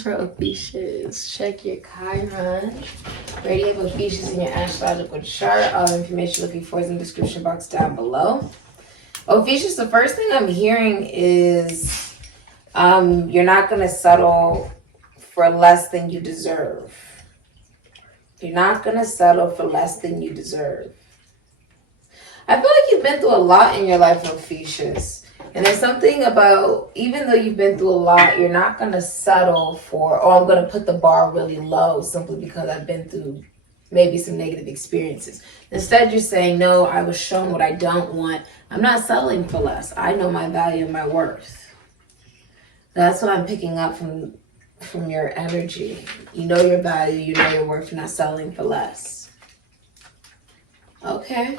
readings for Ophiuchus. Check your Chiron. Radiate Ophiuchus in your astrological chart. All the information looking for is in the description box down below. Ophiuchus, the first thing I'm hearing is you're not going to settle for less than you deserve. You're not going to settle for less than you deserve. I feel like you've been through a lot in your life, Ophiuchus. And there's something about, even though you've been through a lot, you're not going to settle for, oh, I'm going to put the bar really low simply because I've been through maybe some negative experiences. Instead, you're saying, no, I was shown what I don't want. I'm not settling for less. I know my value and my worth. That's what I'm picking up from your energy. You know your value, you know your worth, you're not settling for less. Okay.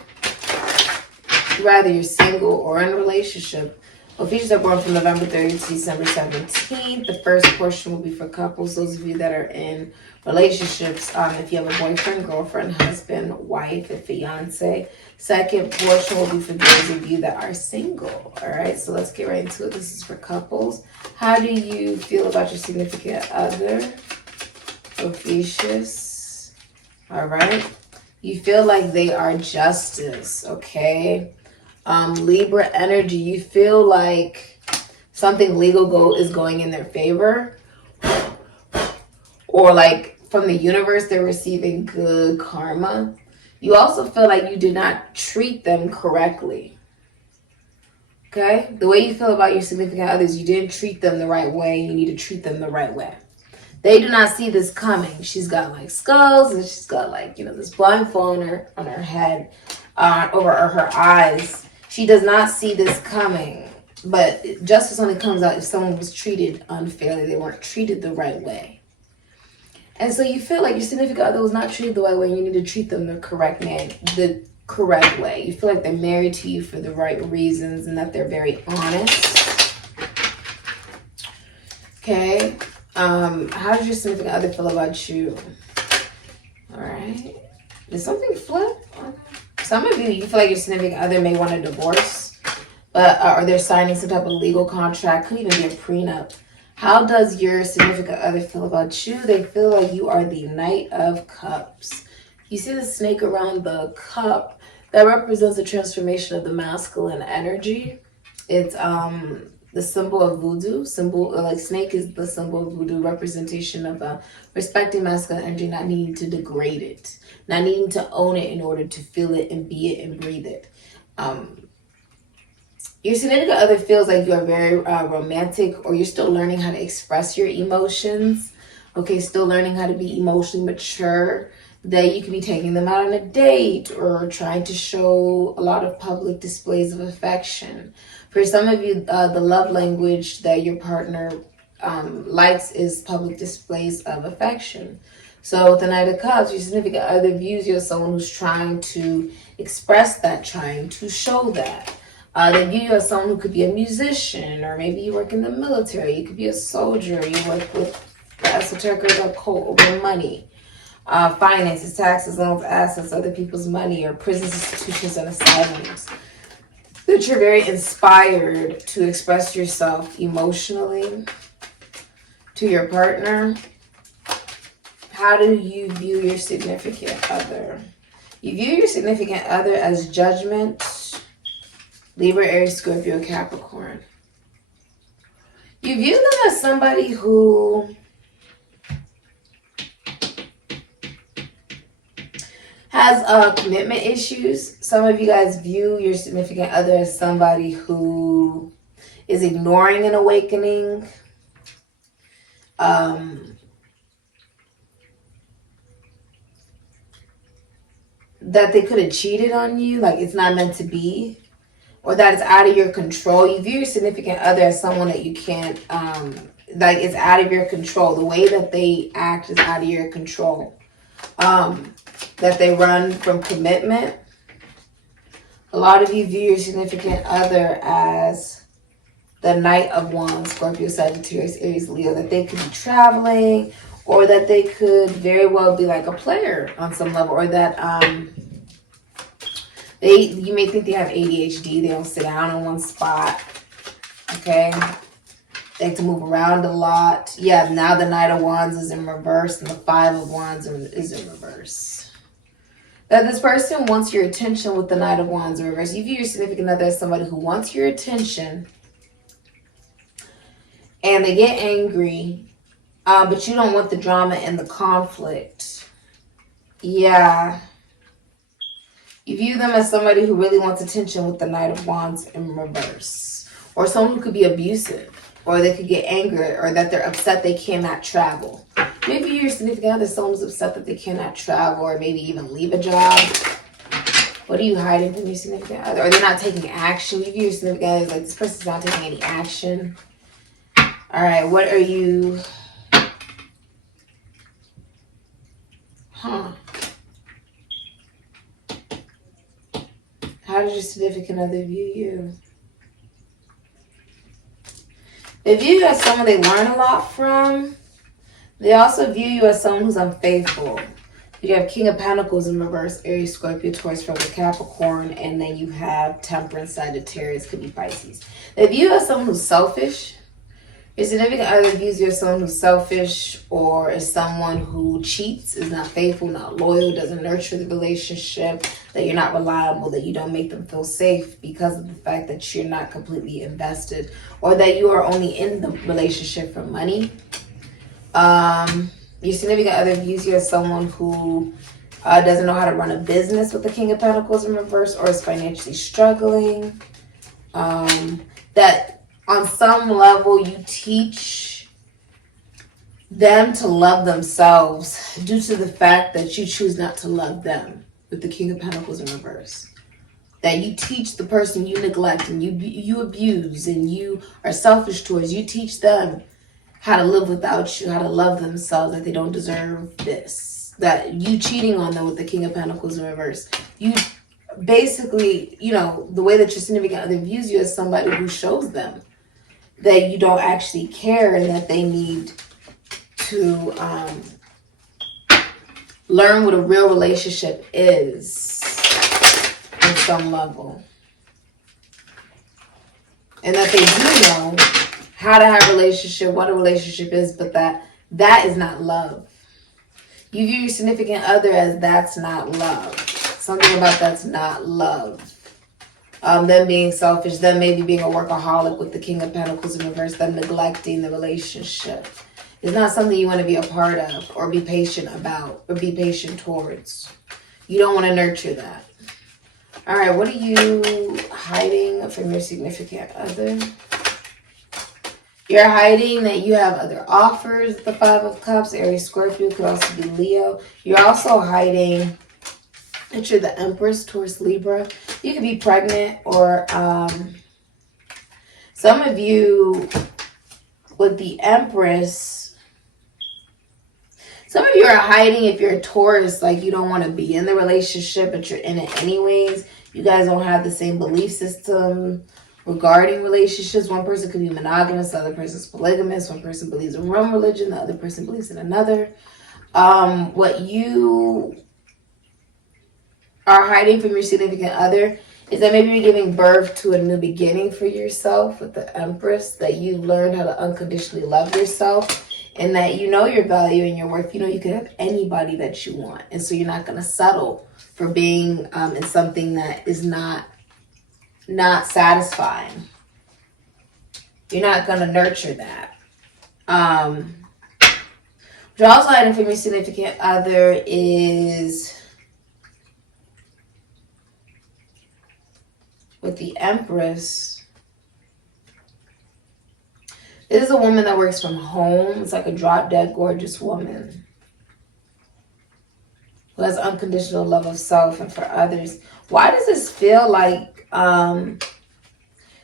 Rather you're single or in a relationship. Ophiuchus are born from November 30th to December 17th. The first portion will be for couples, those of you that are in relationships. If you have a boyfriend, girlfriend, husband, wife, a fiance. Second portion will be for those of you that are single. All right, so let's get right into it. This is for couples. How do you feel about your significant other? Ophiuchus. All right. You feel like they are justice, okay? Libra energy, you feel like something legal is going in their favor, or like from the universe they're receiving good karma. You also feel like you did not treat them correctly, okay? The way you feel about your significant others, you didn't treat them the right way. You need to treat them the right way. They do not see this coming. She's got like skulls and she's got like, you know, this blindfold on her head, over her eyes. She does not see this coming, but justice only comes out if someone was treated unfairly. They weren't treated the right way. And so you feel like your significant other was not treated the right way and you need to treat them the correct way. You feel like they're married to you for the right reasons and that they're very honest. Okay. How does your significant other feel about you? All right. Did something flip? Some of you feel like your significant other may want a divorce, but or they're signing some type of legal contract. Could even be a prenup. How does your significant other feel about you? They feel like you are the Knight of Cups. You see the snake around the cup? That represents a transformation of the masculine energy. It's the symbol of voodoo. Like snake is the symbol of voodoo, representation of respecting masculine energy, not needing to degrade it, not needing to own it in order to feel it and be it and breathe it. Your significant other feels like you are very romantic, or you're still learning how to express your emotions. Okay, still learning how to be emotionally mature. That you could be taking them out on a date or trying to show a lot of public displays of affection. For some of you, the love language that your partner likes is public displays of affection. So with the Knight of Cups, your significant other views you as someone who's trying to express that, trying to show that. They view you as someone who could be a musician, or maybe you work in the military. You could be a soldier. You work with the esoteric or the occult over money. Finances, taxes, loans, assets, other people's money, or prisons, institutions, and asylums. That you're very inspired to express yourself emotionally to your partner. How do you view your significant other? You view your significant other as judgment, Libra, Aries, Scorpio, Capricorn. You view them as somebody who has commitment issues. Some of you guys view your significant other as somebody who is ignoring an awakening. That they could have cheated on you, like it's not meant to be, or that it's out of your control. You view your significant other as someone that you can't, like it's out of your control. The way that they act is out of your control. That they run from commitment. A lot of you view your significant other as the Knight of Wands, Scorpio, Sagittarius, Aries, Leo, that they could be traveling, or that they could very well be like a player on some level, or that you may think they have ADHD. They don't sit down in one spot. Okay. They like to move around a lot. Yeah, now the Knight of Wands is in reverse and the Five of Wands is in reverse. That this person wants your attention with the Knight of Wands in reverse. You view your significant other as somebody who wants your attention and they get angry, but you don't want the drama and the conflict. Yeah. You view them as somebody who really wants attention with the Knight of Wands in reverse. Or someone who could be abusive. Or they could get angry. Or that they're upset they cannot travel. Maybe your significant other, someone's upset that they cannot travel. Or maybe even leave a job. What are you hiding from your significant other? Or they're not taking action. You view your significant other as like, this person's not taking any action. Alright, what are you... How does your significant other view you? They view you as someone they learn a lot from. They also view you as someone who's unfaithful. You have King of Pentacles in reverse, Aries, Scorpio, Taurus, Virgo, Capricorn, and then you have Temperance, Sagittarius, could be Pisces. They view you as someone who's selfish. Your significant other views you as someone who's selfish or as someone who cheats, is not faithful, not loyal, doesn't nurture the relationship, that you're not reliable, that you don't make them feel safe because of the fact that you're not completely invested, or that you are only in the relationship for money. Your significant other views you as someone who doesn't know how to run a business with the King of Pentacles in reverse, or is financially struggling. That on some level you teach them to love themselves due to the fact that you choose not to love them with the King of Pentacles in reverse. That you teach the person you neglect and you abuse and you are selfish towards, you teach them how to live without you, how to love themselves, that they don't deserve this. That you cheating on them with the King of Pentacles in reverse. You basically, you know, the way that your significant other views you as somebody who shows them that you don't actually care and that they need to learn what a real relationship is on some level. And that they do know how to have a relationship, what a relationship is, but that is not love. You view your significant other as that's not love. Something about that's not love. Them being selfish, them maybe being a workaholic with the King of Pentacles in reverse, them neglecting the relationship. It's not something you want to be a part of or be patient about or be patient towards. You don't want to nurture that. All right, what are you hiding from your significant other? You're hiding that you have other offers, the Five of Cups, Aries, Scorpio, could also be Leo. You're also hiding that you're the Empress, Taurus, Libra. You could be pregnant, or some of you with the Empress, some of you are hiding if you're a Taurus, like you don't want to be in the relationship, but you're in it anyways. You guys don't have the same belief system regarding relationships. One person could be monogamous, the other person's polygamous. One person believes in one religion, the other person believes in another. What you are hiding from your significant other is that maybe you're giving birth to a new beginning for yourself with the Empress, that you learned how to unconditionally love yourself, and that you know your value and your worth. You know you can have anybody that you want, and so you're not going to settle for being in something that is not satisfying. You're not going to nurture that. What you're also hiding from your significant other is with the Empress. This is a woman that works from home. It's like a drop-dead gorgeous woman who has unconditional love of self and for others. Why does this feel like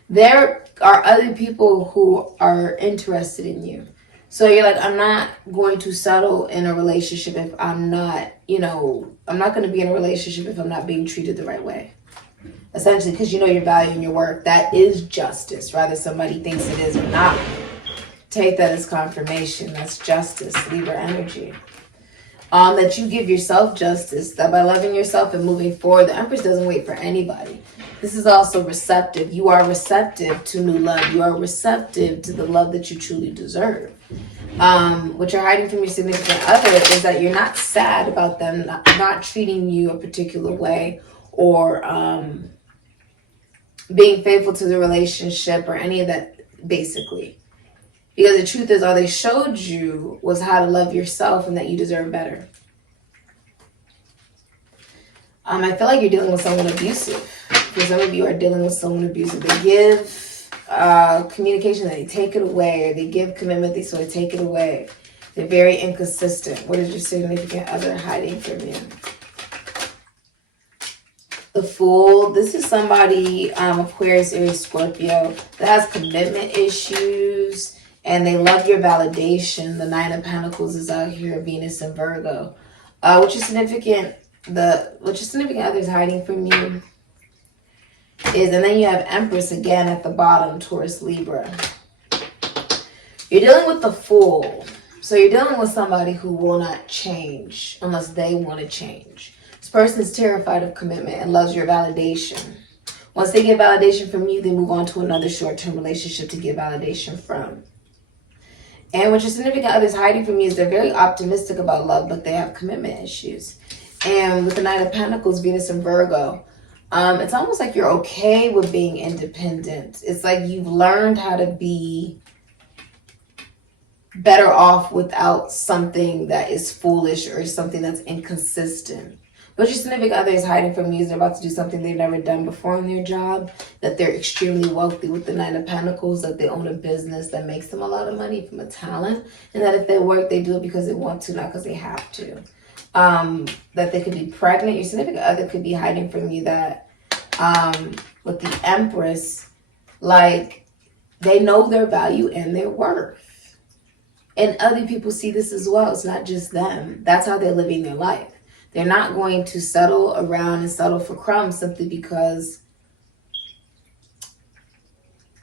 there are other people who are interested in you? So you're like, I'm not going to settle in a relationship if I'm not, I'm not going to be in a relationship if I'm not being treated the right way. Essentially, because you know your value and your worth. That is justice. Whether somebody thinks it is or not, take that as confirmation. That's justice, Libra energy. That you give yourself justice. That by loving yourself and moving forward, the Empress doesn't wait for anybody. This is also receptive. You are receptive to new love. You are receptive to the love that you truly deserve. What you're hiding from your significant other is that you're not sad about them not treating you a particular way, or being faithful to the relationship, or any of that, basically. Because the truth is, all they showed you was how to love yourself and that you deserve better. I feel like you're dealing with someone abusive. For some of you are dealing with someone abusive. They give communication, they take it away. Or they give commitment, they sort of take it away. They're very inconsistent. What is your significant other hiding from you? The Fool. This is somebody, Aquarius, Aries, Scorpio, that has commitment issues, and they love your validation. The Nine of Pentacles is out here, Venus and Virgo. What your significant other is hiding from you is, and then you have Empress again at the bottom, Taurus, Libra. You're dealing with the Fool. So you're dealing with somebody who will not change unless they want to change. This person is terrified of commitment and loves your validation. Once they get validation from you, they move on to another short-term relationship to get validation from. And what your significant other is hiding from you is they're very optimistic about love, but they have commitment issues. And with the Nine of Pentacles, Venus and Virgo, it's almost like you're okay with being independent. It's like you've learned how to be better off without something that is foolish or something that's inconsistent. But your significant other is hiding from you is they're about to do something they've never done before in their job, that they're extremely wealthy with the Nine of Pentacles, that they own a business that makes them a lot of money from a talent, and that if they work, they do it because they want to, not because they have to. That they could be pregnant. Your significant other could be hiding from you that with the Empress, like, they know their value and their worth. And other people see this as well. It's not just them. That's how they're living their life. They're not going to settle around and settle for crumbs simply because,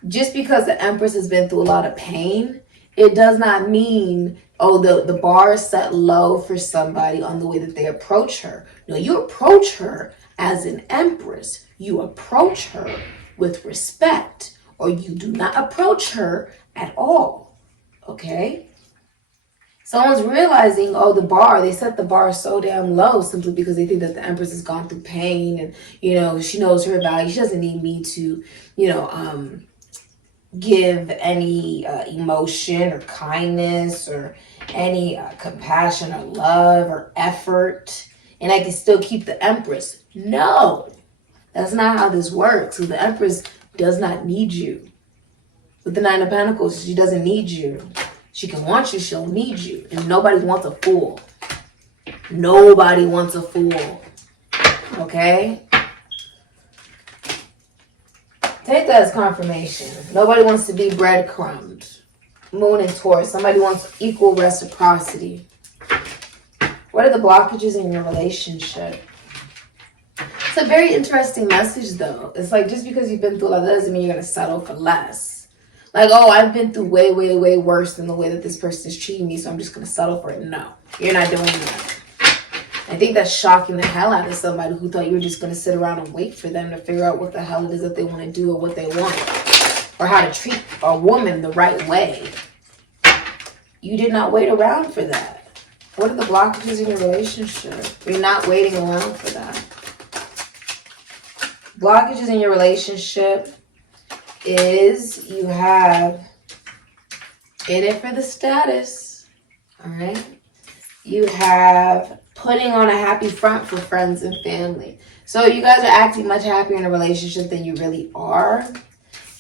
just because the Empress has been through a lot of pain, it does not mean, oh, the bar is set low for somebody on the way that they approach her. No, you approach her as an Empress. You approach her with respect, or you do not approach her at all. Okay? Someone's realizing, oh, they set the bar so damn low simply because they think that the Empress has gone through pain and, you know, she knows her value. She doesn't need me to, you know, give any emotion or kindness or any compassion or love or effort, and I can still keep the Empress. No, that's not how this works. So the Empress does not need you. With the Nine of Pentacles, she doesn't need you. She can want you, she'll need you. And nobody wants a fool. Nobody wants a fool. Okay? Take that as confirmation. Nobody wants to be breadcrumbed. Moon and Taurus. Somebody wants equal reciprocity. What are the blockages in your relationship? It's a very interesting message, though. It's like, just because you've been through a lot, that doesn't mean you're going to settle for less. Like, oh, I've been through way, way, way worse than the way that this person is treating me, so I'm just going to settle for it. No, you're not doing that. I think that's shocking the hell out of somebody who thought you were just going to sit around and wait for them to figure out what the hell it is that they want to do or what they want, or how to treat a woman the right way. You did not wait around for that. What are the blockages in your relationship? You're not waiting around for that. Blockages in your relationship is you have in it for the status. All right. You have putting on a happy front for friends and family. So you guys are acting much happier in a relationship than you really are.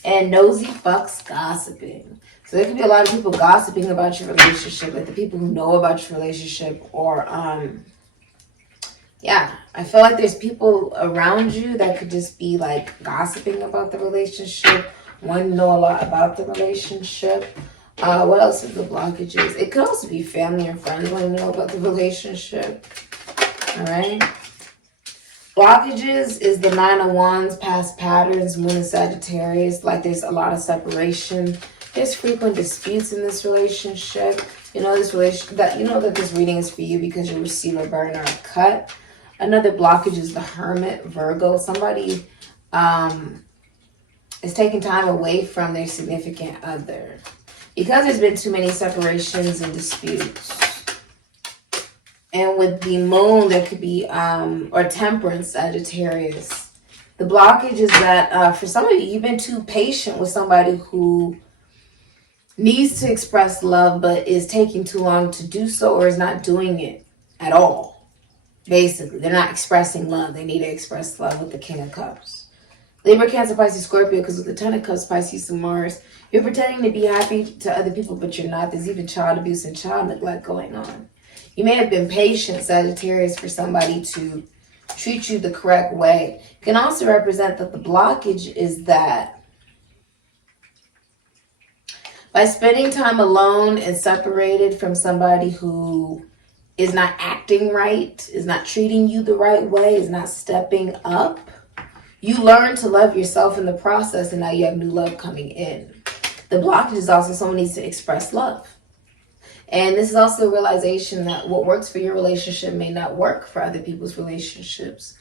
And nosy fucks gossiping. So there could be a lot of people gossiping about your relationship, like the people who know about your relationship, or yeah, I feel like there's people around you that could just be like gossiping about the relationship, wanting to know a lot about the relationship. What else is the blockages? It could also be family and friends wanting to know about the relationship. All right. Blockages is the Nine of Wands, past patterns, Moon and Sagittarius. Like, there's a lot of separation. There's frequent disputes in this relationship. You know that this reading is for you because you receive a burn or a cut. Another blockage is the Hermit, Virgo. Somebody is taking time away from their significant other. Because there's been too many separations and disputes. And with the moon, there could be, or temperance, Sagittarius. The blockage is that for some of you, you've been too patient with somebody who needs to express love, but is taking too long to do so, or is not doing it at all. Basically, they're not expressing love. They need to express love with the King of Cups. Libra, Cancer, Pisces, Scorpio, because with the Ten of Cups, Pisces, and Mars, you're pretending to be happy to other people, but you're not. There's even child abuse and child neglect going on. You may have been patient, Sagittarius, for somebody to treat you the correct way. It can also represent that the blockage is that by spending time alone and separated from somebody who is not acting right, is not treating you the right way, is not stepping up, you learn to love yourself in the process, and now you have new love coming in. The blockage is also someone needs to express love. And this is also a realization that what works for your relationship may not work for other people's relationships,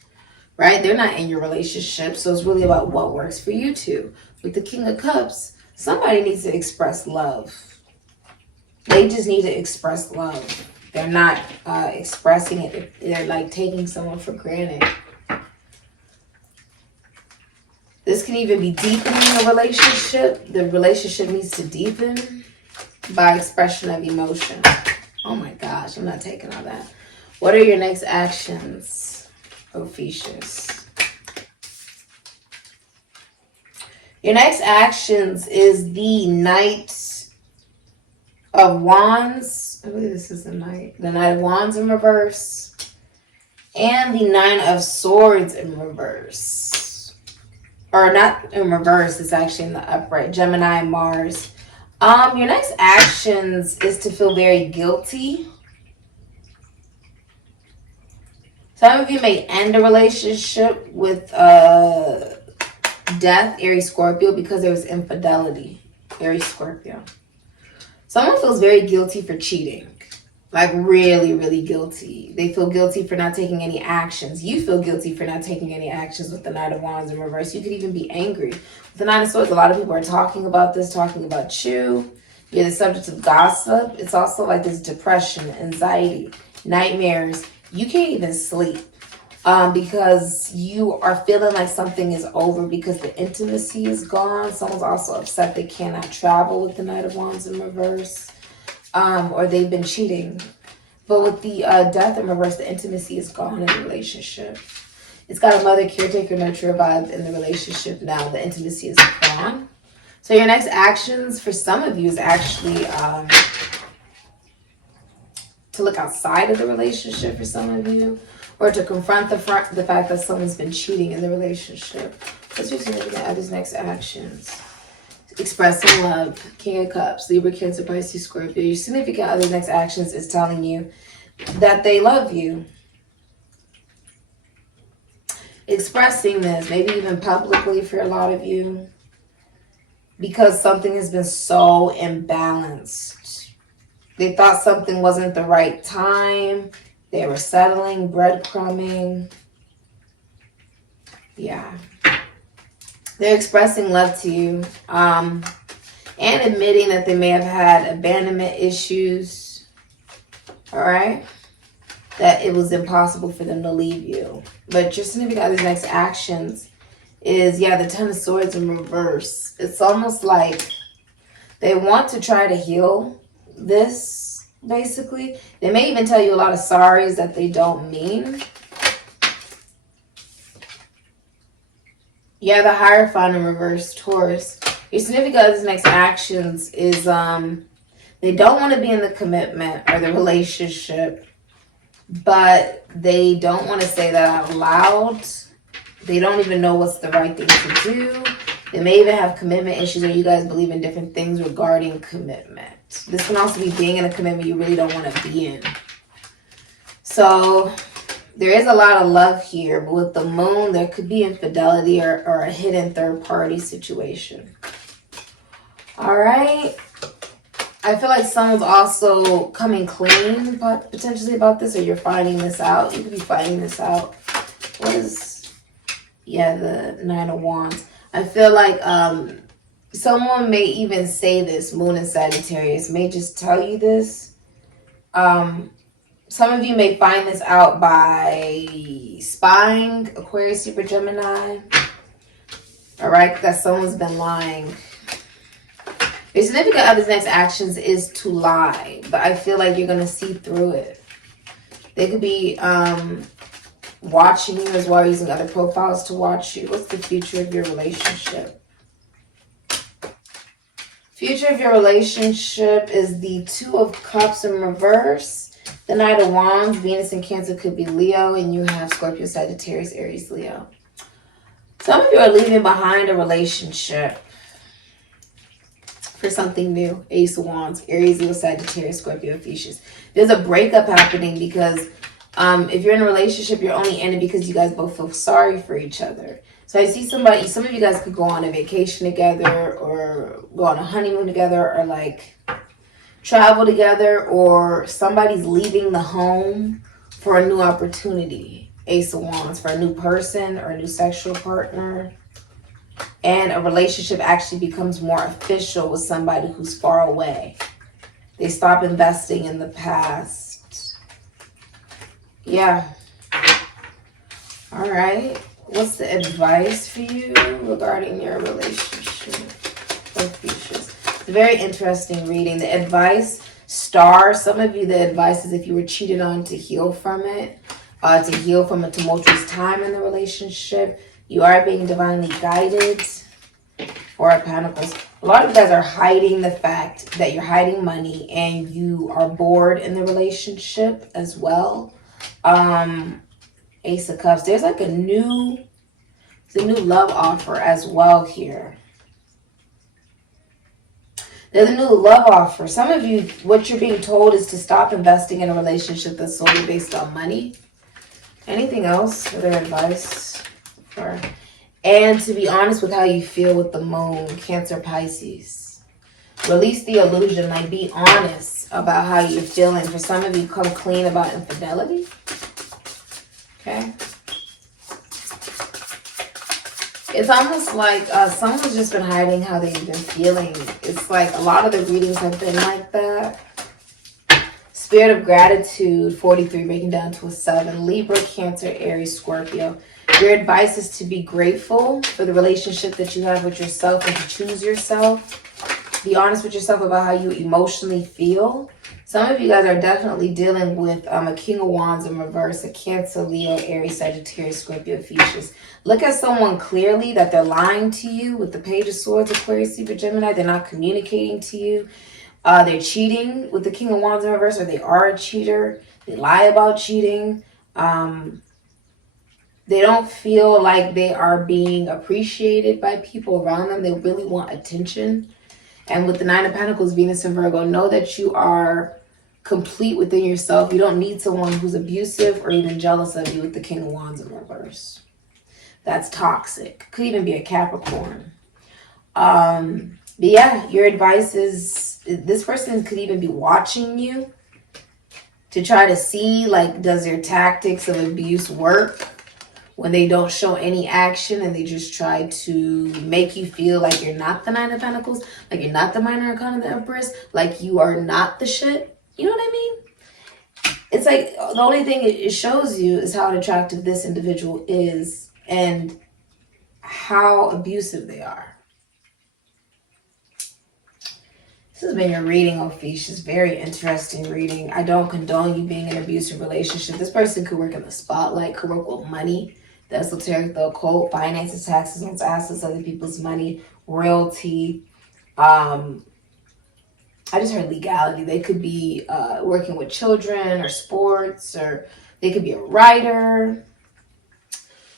right? They're not in your relationship, so it's really about what works for you two. With the King of Cups, somebody needs to express love. They just need to express love. They're not expressing it. They're like taking someone for granted. This can even be deepening a relationship. The relationship needs to deepen by expression of emotion. Oh my gosh, I'm not taking all that. What are your next actions, Ophiuchus? Your next actions is the Knight of Wands. I believe this is the Knight. The Knight of Wands in reverse. And the Nine of Swords in reverse. Or not in reverse, it's actually in the upright. Gemini and Mars. Your next actions is to feel very guilty. Some of you may end a relationship with Death, Aries, Scorpio, because there was infidelity. Aries, Scorpio. Someone feels very guilty for cheating. Like really, really guilty. They feel guilty for not taking any actions. You feel guilty for not taking any actions with the Knight of Wands in reverse. You could even be angry. With the Nine of Swords, a lot of people are talking about this, talking about you. You're the subject of gossip. It's also like this depression, anxiety, nightmares. You can't even sleep because you are feeling like something is over because the intimacy is gone. Someone's also upset they cannot travel with the Knight of Wands in reverse. Or they've been cheating. But with the Death in reverse, the intimacy is gone in the relationship. It's got a mother, caretaker, nurturer vibe in the relationship now. The intimacy is gone. So your next actions for some of you is actually to look outside of the relationship for some of you. Or to confront the fact that someone's been cheating in the relationship. What's your significant other's next actions? Expressing love, King of Cups, Libra, Cancer, Pisces, Scorpio. Your significant other's next actions is telling you that they love you. Expressing this, maybe even publicly for a lot of you, because something has been so imbalanced. They thought something wasn't the right time. They were settling, breadcrumbing. Yeah. They're expressing love to you and admitting that they may have had abandonment issues, all right? That it was impossible for them to leave you. But your significant other's next actions is, yeah, the Ten of Swords in reverse. It's almost like they want to try to heal this, basically. They may even tell you a lot of sorries that they don't mean. Yeah, the Hierophant in reverse, Taurus. Your significant other's next actions is they don't want to be in the commitment or the relationship, but they don't want to say that out loud. They don't even know what's the right thing to do. They may even have commitment issues, or you guys believe in different things regarding commitment. This can also be being in a commitment you really don't want to be in. So there is a lot of love here, but with the moon, there could be infidelity or a hidden third-party situation. All right. I feel like someone's also coming clean potentially about this, or you're finding this out. You could be finding this out. What is Yeah, the Nine of Wands. I feel like someone may even say this, Moon and Sagittarius, may just tell you this. Some of you may find this out by spying, Aquarius, Libra, Gemini. All right, that someone's been lying. Your significant other's next actions is to lie, but I feel like you're going to see through it. They could be watching you as well, using other profiles to watch you. What's the future of your relationship? Future of your relationship is the Two of Cups in reverse. The Knight of Wands, Venus and Cancer could be Leo, and you have Scorpio, Sagittarius, Aries, Leo. Some of you are leaving behind a relationship for something new. Ace of Wands, Aries, Leo, Sagittarius, Scorpio, Ophiuchus. There's a breakup happening because if you're in a relationship, you're only in it because you guys both feel sorry for each other. So I see somebody, some of you guys could go on a vacation together or go on a honeymoon together or like travel together, or somebody's leaving the home for a new opportunity. Ace of Wands, for a new person or a new sexual partner. And a relationship actually becomes more official with somebody who's far away. They stop investing in the past. Yeah. All right. What's the advice for you regarding your relationship? It's a very interesting reading. The advice, star. Some of you, the advice is if you were cheated on, to heal from it. To heal from a tumultuous time in the relationship. You are being divinely guided. Four of Pentacles. A lot of you guys are hiding the fact that you're hiding money and you are bored in the relationship as well. Ace of Cups. There's like a new love offer as well here. There's a new love offer. Some of you, what you're being told is to stop investing in a relationship that's solely based on money. Anything else for their advice? And to be honest with how you feel with the moon, Cancer, Pisces. Release the illusion, like be honest about how you're feeling. For some of you, come clean about infidelity. Okay. It's almost like someone's just been hiding how they've been feeling. It's like a lot of the readings have been like that. Spirit of Gratitude, 43, breaking down to a 7. Libra, Cancer, Aries, Scorpio. Your advice is to be grateful for the relationship that you have with yourself and to choose yourself. Be honest with yourself about how you emotionally feel. Some of you guys are definitely dealing with a King of Wands in reverse, a Cancer, Leo, Aries, Sagittarius, Scorpio, Ophiuchus. Look at someone clearly that they're lying to you with the Page of Swords, Aquarius, Libra, Gemini. They're not communicating to you. They're cheating with the King of Wands in reverse, or they are a cheater. They lie about cheating. They don't feel like they are being appreciated by people around them. They really want attention. And with the Nine of Pentacles, Venus and Virgo, know that you are complete within yourself. You don't need someone who's abusive or even jealous of you with the King of Wands in reverse. That's toxic. Could even be a Capricorn. But yeah, your advice is, this person could even be watching you to try to see, like, does your tactics of abuse work when they don't show any action and they just try to make you feel like you're not the Nine of Pentacles, like you're not the Minor Arcana of the Empress, like you are not the shit. You know what I mean? It's like the only thing it shows you is how attractive this individual is and how abusive they are. This has been your reading, Ophiuchus. Very interesting reading. I don't condone you being in an abusive relationship. This person could work in the spotlight, could work with money, the esoteric, the occult, finances, taxes, one's assets, other people's money, royalty. I just heard legality. They could be working with children or sports, or they could be a writer.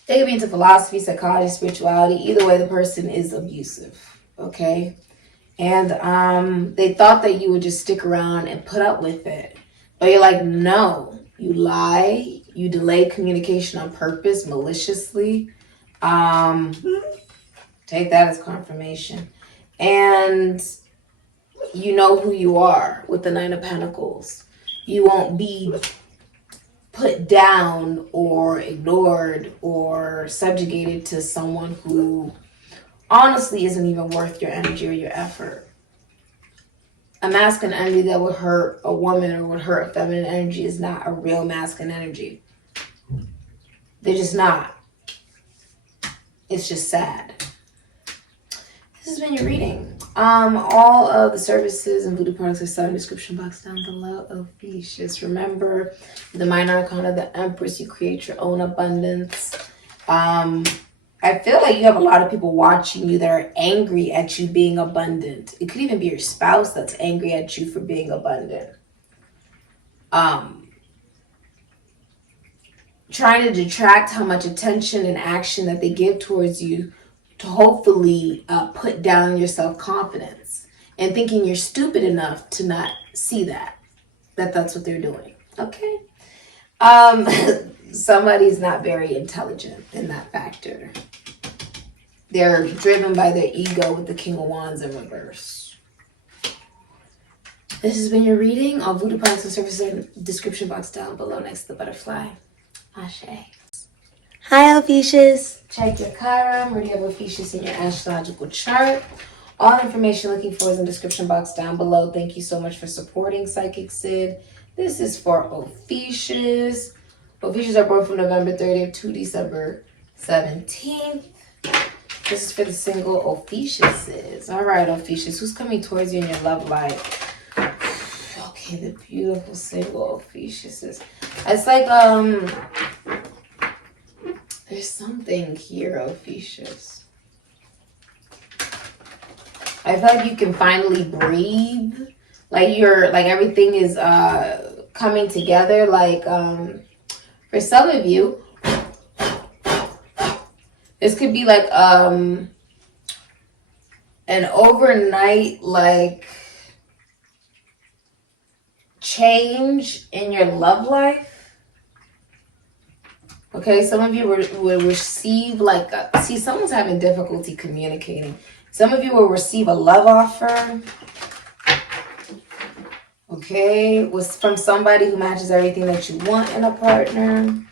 They could be into philosophy, psychology, spirituality. Either way, the person is abusive, okay? And they thought that you would just stick around and put up with it. But you're like, no. You lie. You delay communication on purpose, maliciously. Take that as confirmation. And you know who you are with the Nine of Pentacles. You won't be put down or ignored or subjugated to someone who honestly isn't even worth your energy or your effort. A masculine energy that would hurt a woman or would hurt a feminine energy is not a real masculine energy. They're just not. It's just sad. This has been your reading. All of the services and voodoo products are set in the description box down below. Ophiuchus. Remember, the minor arcana of the Empress, you create your own abundance. I feel like you have a lot of people watching you that are angry at you being abundant. It could even be your spouse that's angry at you for being abundant. Trying to detract how much attention and action that they give towards you to hopefully put down your self-confidence, and thinking you're stupid enough to not see that's what they're doing. Okay. Somebody's not very intelligent in that factor. They're driven by their ego with the King of Wands in reverse. This has been your reading. All voodoo products and services in the description box down below next to the butterfly. Ashe. Hi, Ophiuchus. Check your Chiron. Where do you have Ophiuchus in your astrological chart? All information looking for is in the description box down below. Thank you so much for supporting Sikiksyd. This is for Ophiuchus. Ophiuchus are born from November 30th to December 17th. This is for the single Ophiuchuses. All right, Ophiuchus, who's coming towards you in your love life? Okay, the beautiful single Ophiuchuses. It's like, there's something here, Ophiuchus. I feel like you can finally breathe. Like everything is coming together. Like, for some of you, this could be like an overnight like change in your love life. Okay, some of you will receive see, someone's having difficulty communicating. Some of you will receive a love offer. Okay, was from somebody who matches everything that you want in a partner.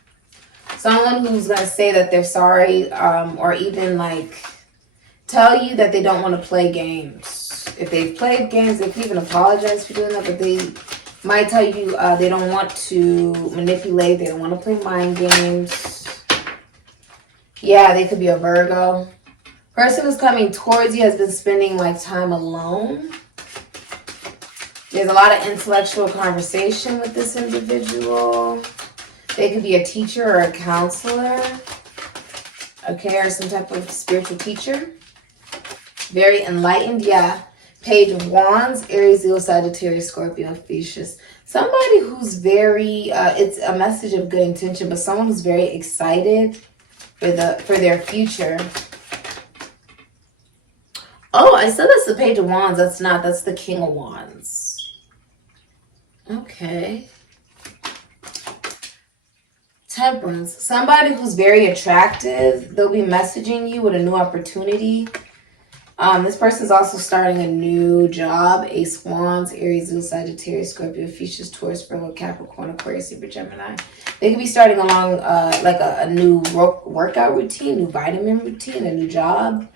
Someone who's going to say that they're sorry, or even like tell you that they don't want to play games. If they've played games, they can even apologize for doing that, but they might tell you they don't want to manipulate, they don't want to play mind games. Yeah, they could be a Virgo. Person who's coming towards you has been spending like time alone. There's a lot of intellectual conversation with this individual. They could be a teacher or a counselor. Okay, or some type of spiritual teacher. Very enlightened, yeah. Page of Wands, Aries, Leo, Sagittarius, Scorpio, Ophiuchus. Somebody who's very, it's a message of good intention, but someone who's very excited for their future. Oh, I said that's the Page of Wands. That's not. That's the King of Wands. Okay. Temperance. Somebody who's very attractive. They'll be messaging you with a new opportunity. This person's also starting a new job. Ace Wands, Aries, Leo, Sagittarius, Scorpio, Ophiuchus, Taurus, Virgo, Capricorn, Aquarius, Libra, Gemini. They could be starting along like a new workout routine, new vitamin routine, a new job.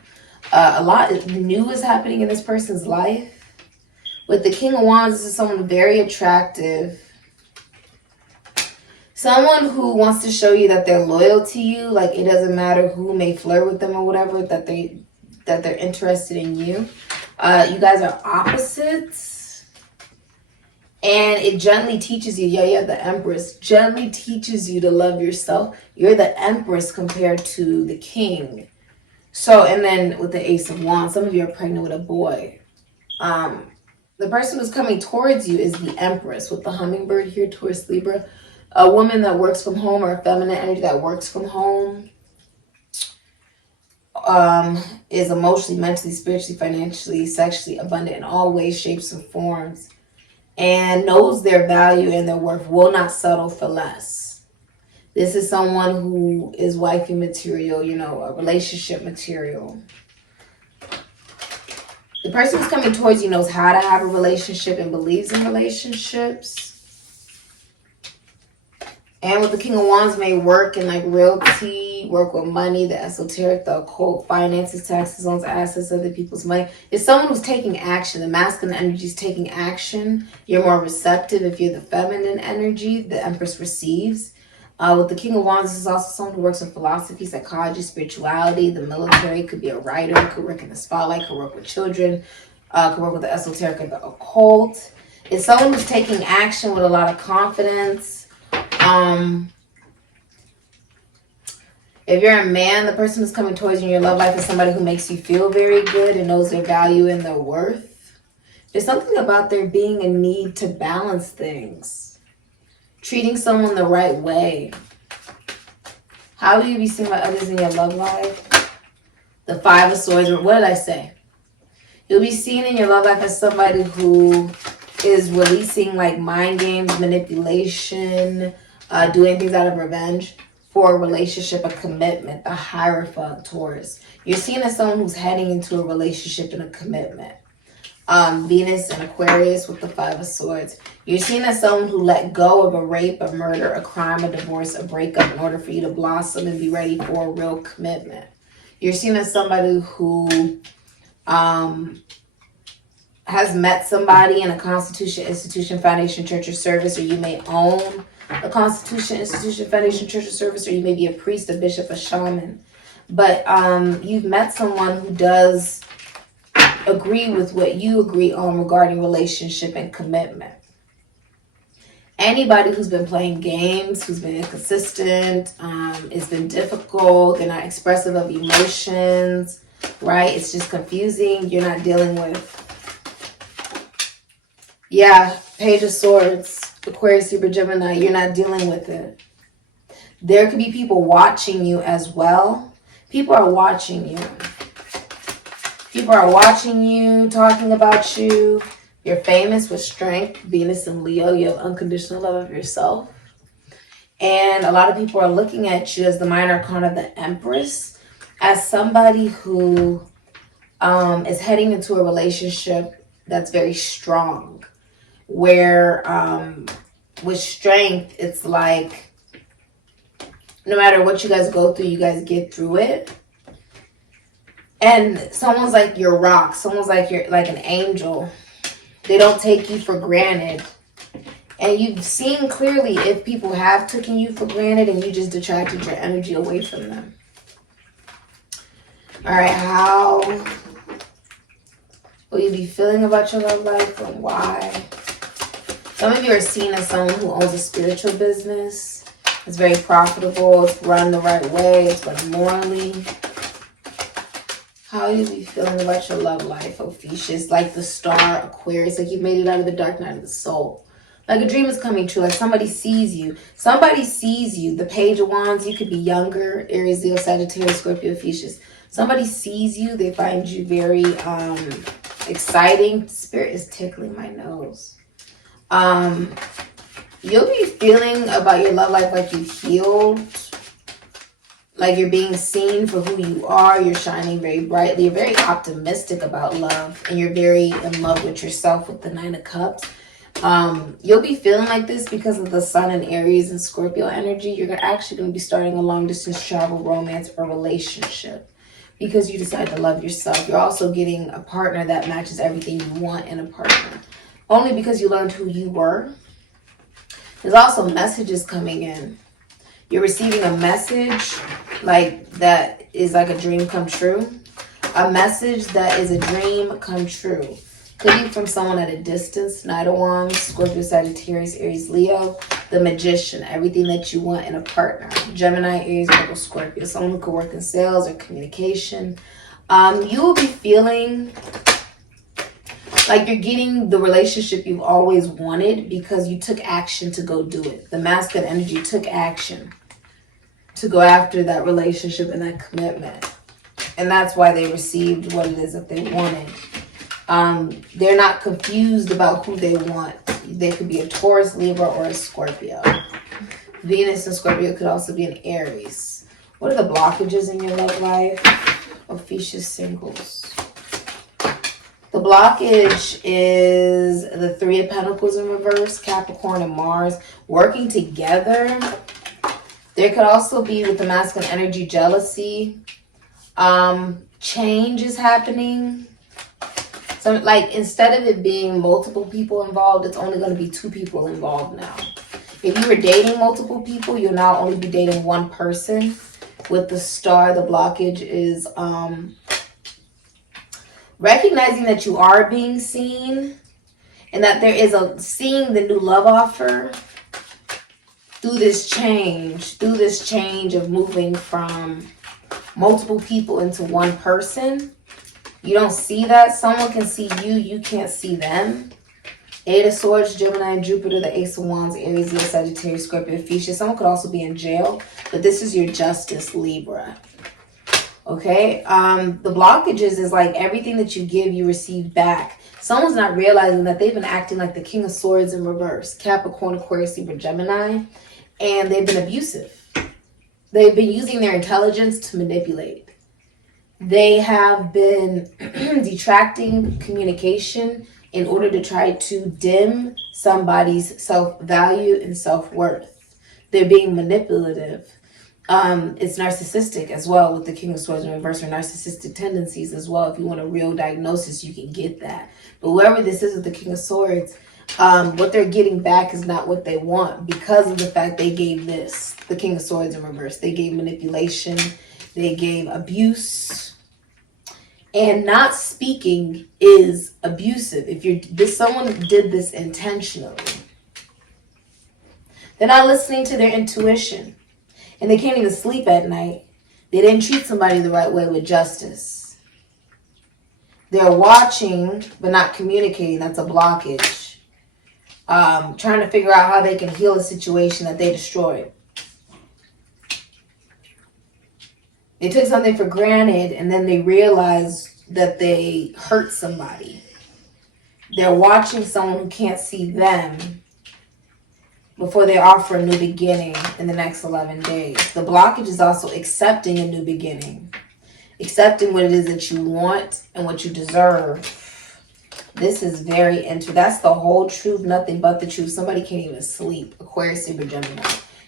A lot new is happening in this person's life. With the King of Wands, this is someone very attractive. Someone who wants to show you that they're loyal to you. Like, it doesn't matter who may flirt with them or whatever, that they're interested in you. You guys are opposites. And it gently teaches you, yeah, the Empress, gently teaches you to love yourself. You're the Empress compared to the King. So, and then with the Ace of Wands, some of you are pregnant with a boy. The person who's coming towards you is the Empress with the hummingbird here, Taurus, Libra. A woman that works from home, or a feminine energy that works from home. Is emotionally, mentally, spiritually, financially, sexually abundant in all ways, shapes, and forms. And knows their value and their worth, will not settle for less. This is someone who is wifey material, you know, a relationship material. The person who's coming towards you knows how to have a relationship and believes in relationships. And with the King of Wands may work in like realty, work with money, the esoteric, the occult, finances, taxes, loans, assets, other people's money. It's someone who's taking action. The masculine energy is taking action. You're more receptive if you're the feminine energy. The Empress receives. With the King of Wands, this is also someone who works in philosophy, psychology, spirituality, the military, could be a writer, could work in the spotlight, could work with children, could work with the esoteric or the occult. It's someone who's taking action with a lot of confidence. If you're a man, the person who's coming towards you in your love life is somebody who makes you feel very good and knows their value and their worth. There's something about there being a need to balance things. Treating someone the right way. How will you be seen by others in your love life? The Five of Swords. What did I say? You'll be seen in your love life as somebody who is releasing like mind games, manipulation, doing things out of revenge for a relationship, a commitment, the Hierophant, Taurus. You're seen as someone who's heading into a relationship and a commitment. Venus and Aquarius with the Five of Swords. You're seen as someone who let go of a rape, a murder, a crime, a divorce, a breakup in order for you to blossom and be ready for a real commitment. You're seen as somebody who has met somebody in a constitution, institution, foundation, church, or service, or you may own a constitution, institution, foundation, church, or service, or you may be a priest, a bishop, a shaman. But you've met someone who does agree with what you agree on regarding relationship and commitment. Anybody who's been playing games, who's been inconsistent, it's been difficult, they're not expressive of emotions, right? It's just confusing. You're not dealing with, Page of Swords, Aquarius, Libra, Gemini, you're not dealing with it. There could be people watching you as well. People are watching you. People are watching you, talking about you. You're famous with strength. Venus and Leo, you have unconditional love of yourself. And a lot of people are looking at you as the minor arcana of the Empress, as somebody who is heading into a relationship that's very strong. Where with strength, it's like no matter what you guys go through, you guys get through it. And someone's like your rock. Someone's like you're like an angel. They don't take you for granted. And you've seen clearly if people have taken you for granted and you just detracted your energy away from them. All right, how will you be feeling about your love life and why? Some of you are seen as someone who owns a spiritual business. It's very profitable. It's run the right way. It's run morally. How will you be feeling about your love life, Ophiuchus? Like the star, Aquarius. Like you've made it out of the dark night of the soul. Like a dream is coming true. Like somebody sees you. Somebody sees you. The Page of Wands. You could be younger. Aries, Leo, Sagittarius, Scorpio, Ophiuchus. Somebody sees you. They find you very exciting. Spirit is tickling my nose. You'll be feeling about your love life like you've healed, like you're being seen for who you are. You're shining very brightly. You're very optimistic about love, and you're very in love with yourself with the Nine of Cups. You'll be feeling like this because of the Sun and Aries and Scorpio energy. You're actually going to be starting a long distance travel, romance, or relationship because you decide to love yourself. You're also getting a partner that matches everything you want in a partner. Only because you learned who you were. There's also messages coming in. You're receiving a message like that is like a dream come true. A message that is a dream come true. Could be from someone at a distance. Knight of Wands, Scorpio, Sagittarius, Aries, Leo. The Magician. Everything that you want in a partner. Gemini, Aries, Virgo, Scorpio. Someone who could work in sales or communication. You will be feeling like you're getting the relationship you've always wanted because you took action to go do it. The masculine energy took action to go after that relationship and that commitment. And that's why they received what it is that they wanted. They're not confused about who they want. They could be a Taurus, Libra, or a Scorpio. Venus and Scorpio could also be an Aries. What are the blockages in your love life? Ophiuchus singles. The blockage is the Three of Pentacles in reverse, Capricorn and Mars working together There could also be, with the masculine energy, jealousy. Change is happening. So, like, instead of it being multiple people involved, it's only going to be 2 people involved now. If you were dating multiple people, you'll now only be dating one person. With the star, the blockage is recognizing that you are being seen, and that there is seeing the new love offer through this change of moving from multiple people into one person. You don't see that. Someone can see you, you can't see them. 8 of Swords, Gemini, Jupiter, the Ace of Wands, Aries, Leo, Sagittarius, Scorpio, Ophiuchus. Someone could also be in jail, but this is your justice, Libra. Okay? The blockages is like everything that you give, you receive back. Someone's not realizing that they've been acting like the King of Swords in reverse. Capricorn, Aquarius, Libra, Gemini. And they've been abusive. They've been using their intelligence to manipulate. They have been detracting communication in order to try to dim somebody's self-value and self-worth. They're being manipulative. It's narcissistic as well with the King of Swords in reverse, or narcissistic tendencies as well. If you want a real diagnosis, you can get that. But whoever this is with the King of Swords, what they're getting back is not what they want, because of the fact they gave this, the King of Swords in reverse. They gave manipulation. They gave abuse. And not speaking is abusive. If someone did this intentionally, they're not listening to their intuition, and they can't even sleep at night. They didn't treat somebody the right way with justice. They're watching but not communicating. That's a blockage. Trying to figure out how they can heal a situation that they destroyed. They took something for granted, and then they realized that they hurt somebody. They're watching someone who can't see them before they offer a new beginning in the next 11 days. The blockage is also accepting a new beginning. Accepting what it is that you want and what you deserve. This is very interesting. That's the whole truth, nothing but the truth. Somebody can't even sleep. Aquarius, Libra, Gemini.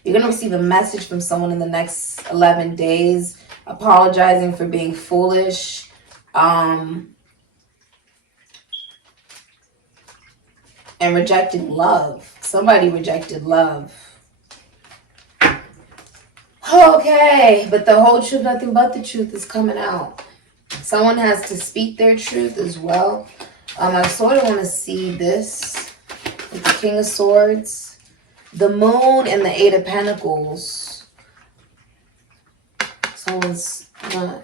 You're going to receive a message from someone in the next 11 days. Apologizing for being foolish. And rejecting love. Somebody rejected love. Okay, but the whole truth, nothing but the truth is coming out. Someone has to speak their truth as well. I sort of want to see this with the King of Swords, the Moon, and the 8 of Pentacles. Someone's not.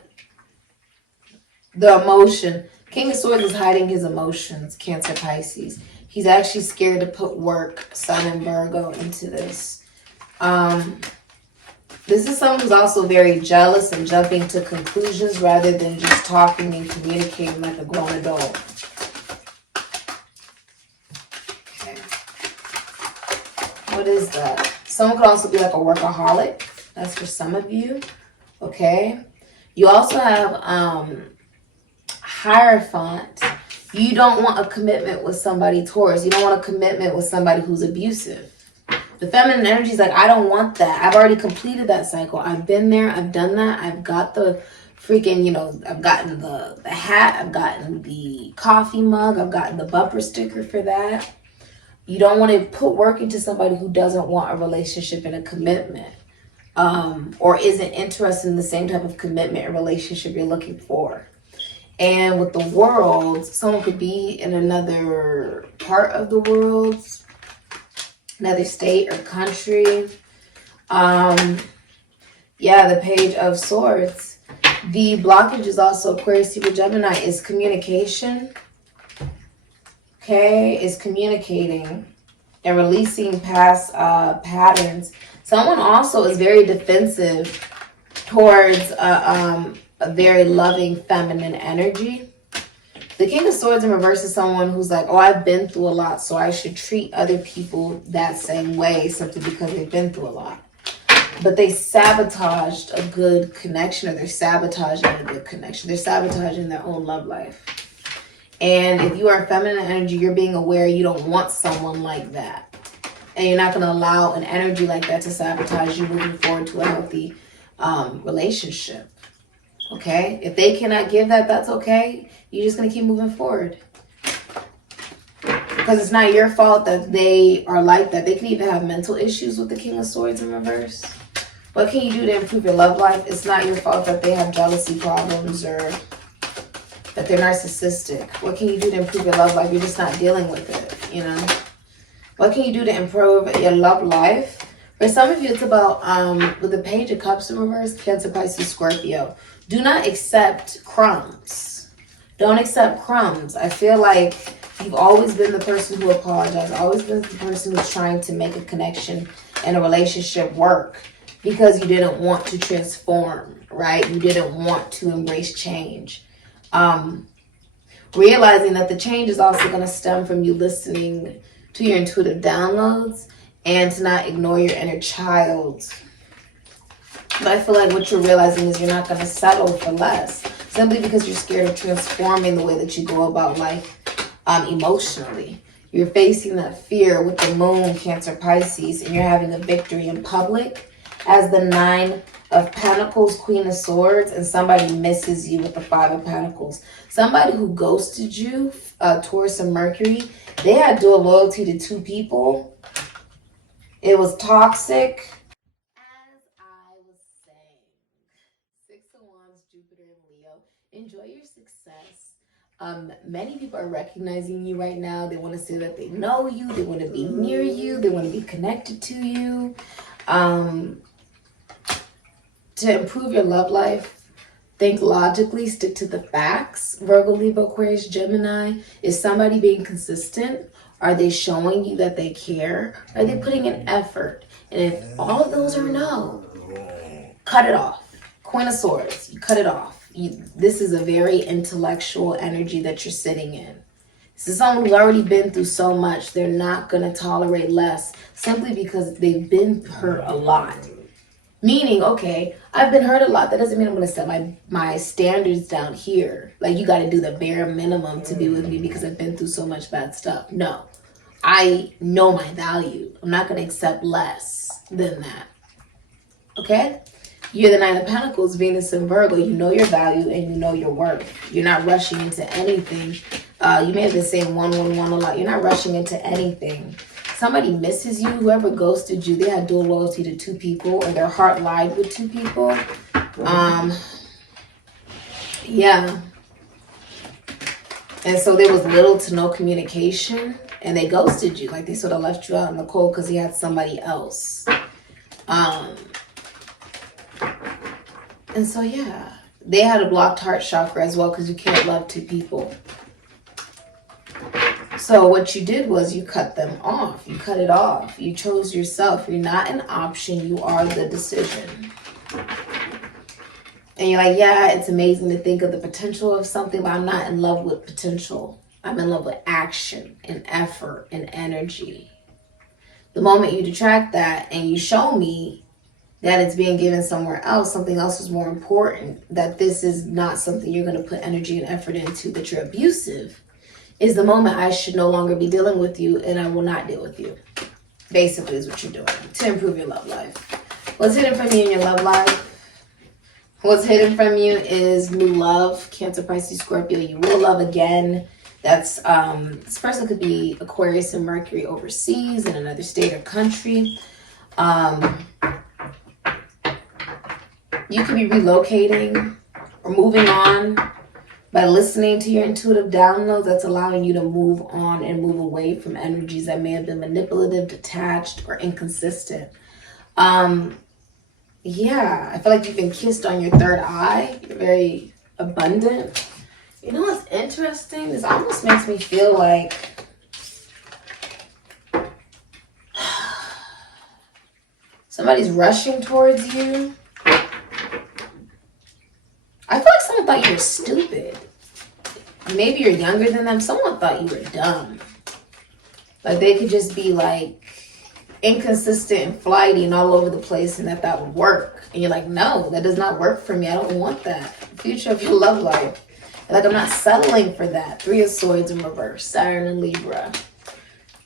The emotion. King of Swords is hiding his emotions. Cancer, Pisces. He's actually scared to put work, Sun and Virgo, into this. This is someone who's also very jealous and jumping to conclusions rather than just talking and communicating like a grown adult. Okay. What is that? Someone could also be like a workaholic. That's for some of you. Okay. You also have Hierophant. You don't want a commitment with somebody, Taurus. You don't want a commitment with somebody who's abusive. The feminine energy is like, I don't want that. I've already completed that cycle. I've been there. I've done that. I've got the freaking, I've gotten the hat. I've gotten the coffee mug. I've gotten the bumper sticker for that. You don't want to put work into somebody who doesn't want a relationship and a commitment. Or isn't interested in the same type of commitment or relationship you're looking for. And with the world, someone could be in another part of the world, another state or country. Yeah, the Page of Swords. The blockage is also Aquarius, Libra, Gemini, is communication. Okay, is communicating and releasing past patterns. Someone also is very defensive towards a very loving feminine energy. The King of Swords in reverse is someone who's like, oh, I've been through a lot, so I should treat other people that same way simply because they've been through a lot. But they sabotaged a good connection, or they're sabotaging a good connection. They're sabotaging their own love life. And if you are feminine energy, you're being aware you don't want someone like that. And you're not going to allow an energy like that to sabotage you moving forward to a healthy relationship. Okay? If they cannot give that, that's okay. You're just going to keep moving forward. Because it's not your fault that they are like that. They can even have mental issues with the King of Swords in reverse. What can you do to improve your love life? It's not your fault that they have jealousy problems or that they're narcissistic. What can you do to improve your love life? You're just not dealing with it, you know? What can you do to improve your love life? For some of you, it's about, with the Page of Cups in reverse, Cancer, Pisces, Scorpio. Do not accept crumbs. Don't accept crumbs. I feel like you've always been the person who apologized, always been the person who's trying to make a connection and a relationship work because you didn't want to transform, right? You didn't want to embrace change. Realizing that the change is also going to stem from you listening to your intuitive downloads and to not ignore your inner child. But I feel like what you're realizing is you're not going to settle for less simply because you're scared of transforming the way that you go about life emotionally. You're facing that fear with the moon, Cancer, Pisces, and you're having a victory in public as the 9 of Pentacles, Queen of Swords, and somebody misses you with the 5 of Pentacles. Somebody who ghosted you, Taurus and Mercury, they had dual loyalty to 2 people. It was toxic. As I was saying, 6 of Wands, Jupiter and Leo. Enjoy your success. Many people are recognizing you right now. They want to say that they know you. They want to be near you. They want to be connected to you. To improve your love life, think logically, stick to the facts. Virgo, Libra, Aquarius, Gemini. Is somebody being consistent? Are they showing you that they care? Are they putting in effort? And if all of those are no, cut it off. Queen of Swords, you cut it off. This is a very intellectual energy that you're sitting in. This is someone who's already been through so much. They're not going to tolerate less simply because they've been hurt a lot. Meaning, okay, I've been hurt a lot. That doesn't mean I'm going to set my standards down here. Like, you got to do the bare minimum to be with me because I've been through so much bad stuff. No. I know my value. I'm not going to accept less than that. Okay? You're the 9 of Pentacles, Venus and Virgo. You know your value and you know your worth. You're not rushing into anything. You may have been saying 111 a lot. You're not rushing into anything. Somebody misses you. Whoever ghosted you, they had dual loyalty to 2 people, or their heart lied with 2 people. Yeah. And so there was little to no communication, and they ghosted you. Like, they sort of left you out in the cold because he had somebody else. And so, yeah, they had a blocked heart chakra as well because you can't love 2 people. So what you did was you cut them off. You cut it off. You chose yourself. You're not an option. You are the decision. And you're like, yeah, it's amazing to think of the potential of something, but I'm not in love with potential. I'm in love with action and effort and energy. The moment you detract that and you show me that it's being given somewhere else, something else is more important, that this is not something you're going to put energy and effort into, that you're abusive, is the moment I should no longer be dealing with you, and I will not deal with you. Basically is what you're doing to improve your love life. What's hidden from you in your love life? What's hidden from you is new love. Cancer, Pisces, Scorpio. You will love again. That's this person could be Aquarius and Mercury overseas in another state or country. You could be relocating or moving on by listening to your intuitive downloads. That's allowing you to move on and move away from energies that may have been manipulative, detached, or inconsistent. Yeah, I feel like you've been kissed on your 3rd eye. You're very abundant. You know what's interesting? This almost makes me feel like somebody's rushing towards you. I feel like someone thought you were stupid. Maybe you're younger than them. Someone thought you were dumb. Like, they could just be like inconsistent and flighty and all over the place, and that would work. And you're like, no, that does not work for me. I don't want that. Future of your love life. Like, I'm not settling for that. 3 of Swords in reverse. Saturn and Libra.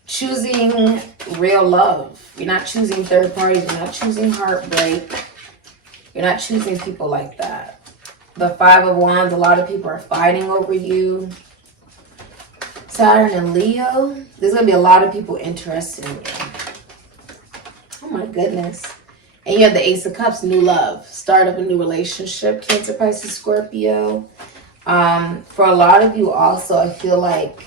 choosing real love. You're not choosing third parties. You're not choosing heartbreak. You're not choosing people like that. The 5 of Wands, a lot of people are fighting over you. Saturn and Leo, there's going to be a lot of people interested in you. Oh my goodness. And you have the Ace of Cups, new love. Start of a new relationship, Cancer, Pisces, Scorpio. For a lot of you also, I feel like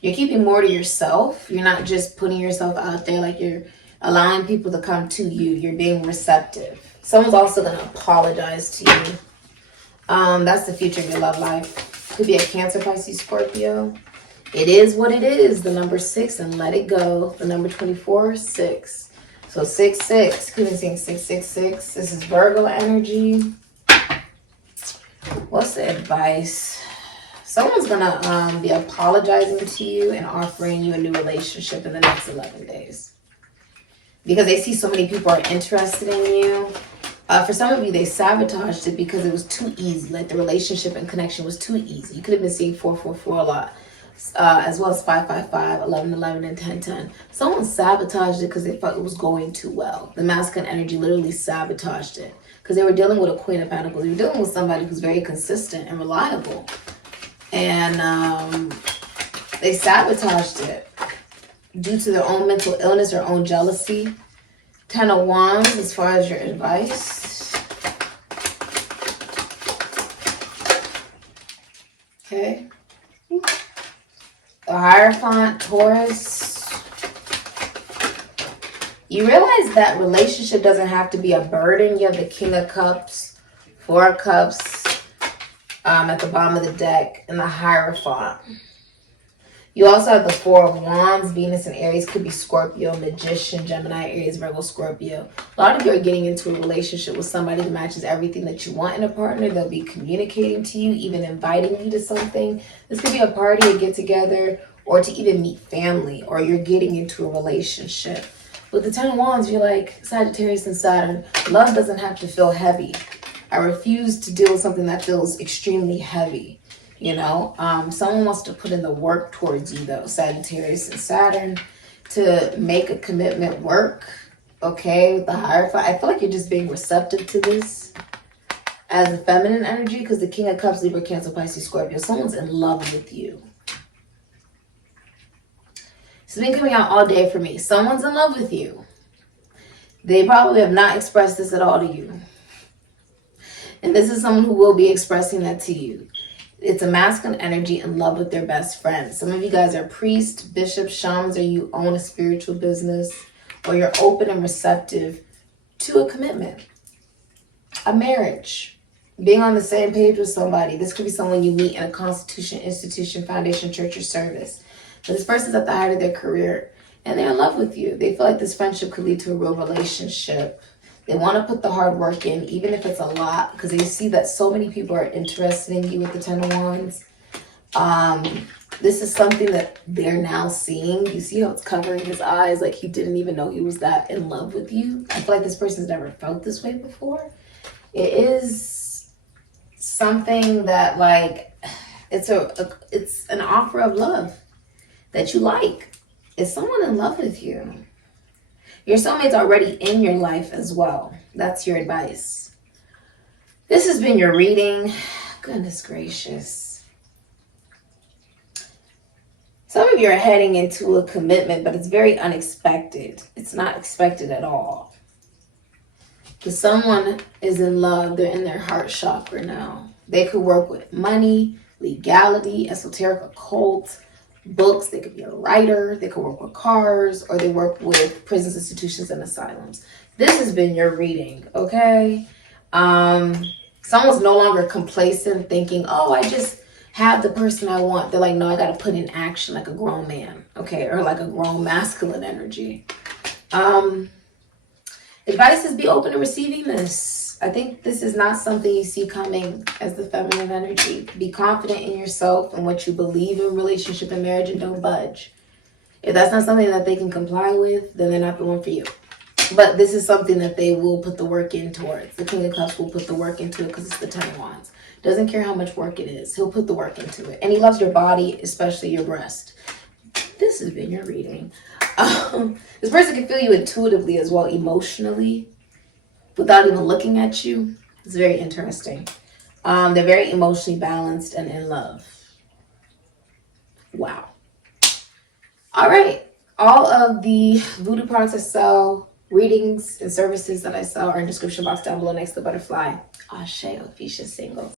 you're keeping more to yourself. You're not just putting yourself out there, like you're allowing people to come to you. You're being receptive. Someone's also going to apologize to you. That's the future of your love life. Could be a Cancer, Pisces, Scorpio. It is what it is. The number 6 and let it go. The number 24, 6. So 6, 6. Keep seeing 6, 6, 6. This is Virgo energy. What's the advice? Someone's going to be apologizing to you and offering you a new relationship in the next 11 days. Because they see so many people are interested in you. For some of you, they sabotaged it because it was too easy. Like the relationship and connection was too easy. You could have been seeing 444 a lot. As well as 555, 1111, and 1010. Someone sabotaged it because they thought it was going too well. The masculine energy literally sabotaged it. Because they were dealing with a Queen of Pentacles. They were dealing with somebody who's very consistent and reliable. And they sabotaged it due to their own mental illness, their own jealousy. 10 of Wands as far as your advice. Okay. The Hierophant, Taurus. You realize that relationship doesn't have to be a burden. You have the King of Cups, 4 of Cups at the bottom of the deck, and the Hierophant. You also have the 4 of Wands, Venus and Aries. Could be Scorpio, Magician, Gemini, Aries, Virgo, Scorpio. A lot of you are getting into a relationship with somebody that matches everything that you want in a partner. They'll be communicating to you, even inviting you to something. This could be a party, a get-together, or to even meet family, or you're getting into a relationship. With the 10 of Wands, you're like Sagittarius and Saturn. Love doesn't have to feel heavy. I refuse to deal with something that feels extremely heavy. You know, someone wants to put in the work towards you, though, Sagittarius and Saturn, to make a commitment work, okay, with the Hierophant. I feel like you're just being receptive to this as a feminine energy, because the King of Cups, Libra, Cancer, Pisces, Scorpio, someone's in love with you. It's been coming out all day for me. Someone's in love with you. They probably have not expressed this at all to you. And this is someone who will be expressing that to you. It's a masculine energy in love with their best friend. Some of you guys are priests, bishops, shamans, or you own a spiritual business, or you're open and receptive to a commitment, a marriage, being on the same page with somebody. This could be someone you meet in a constitution, institution, foundation, church, or service. But this person's at the height of their career, and they're in love with you. They feel like this friendship could lead to a real relationship. They want to put the hard work in, even if it's a lot, because they see that so many people are interested in you with the 10 of Wands. This is something that they're now seeing. You see how it's covering his eyes, like he didn't even know he was that in love with you. I feel like this person's never felt this way before. It is something that, like, it's an offer of love that you like. Is someone in love with you? Your soulmate's already in your life as well. That's your advice. This has been your reading. Goodness gracious. Some of you are heading into a commitment, but it's very unexpected. It's not expected at all. Because someone is in love. They're in their heart chakra now. They could work with money, legality, esoteric, occult, books. They could be a writer. They could work with cars, or they work with prisons, institutions, and asylums. This has been your reading, okay? Someone's no longer complacent, thinking, oh, I just have the person I want. They're like, no, I got to put in action like a grown man, okay? Or like a grown masculine energy. Advice is be open to receiving this. I think this is not something you see coming as the feminine energy. Be confident in yourself and what you believe in relationship and marriage, and don't budge. If that's not something that they can comply with, then they're not the one for you. But this is something that they will put the work in towards. The King of Cups will put the work into it because it's the 10 of Wands. Doesn't care how much work it is. He'll put the work into it. And he loves your body, especially your breast. this has been your reading. This person can feel you intuitively as well, emotionally, without even looking at you. It's very interesting. They're very emotionally balanced and in love. Wow. All right. All of the voodoo products I sell, readings and services that I sell are in the description box down below next to the butterfly. Ashe, Ophiuchus single.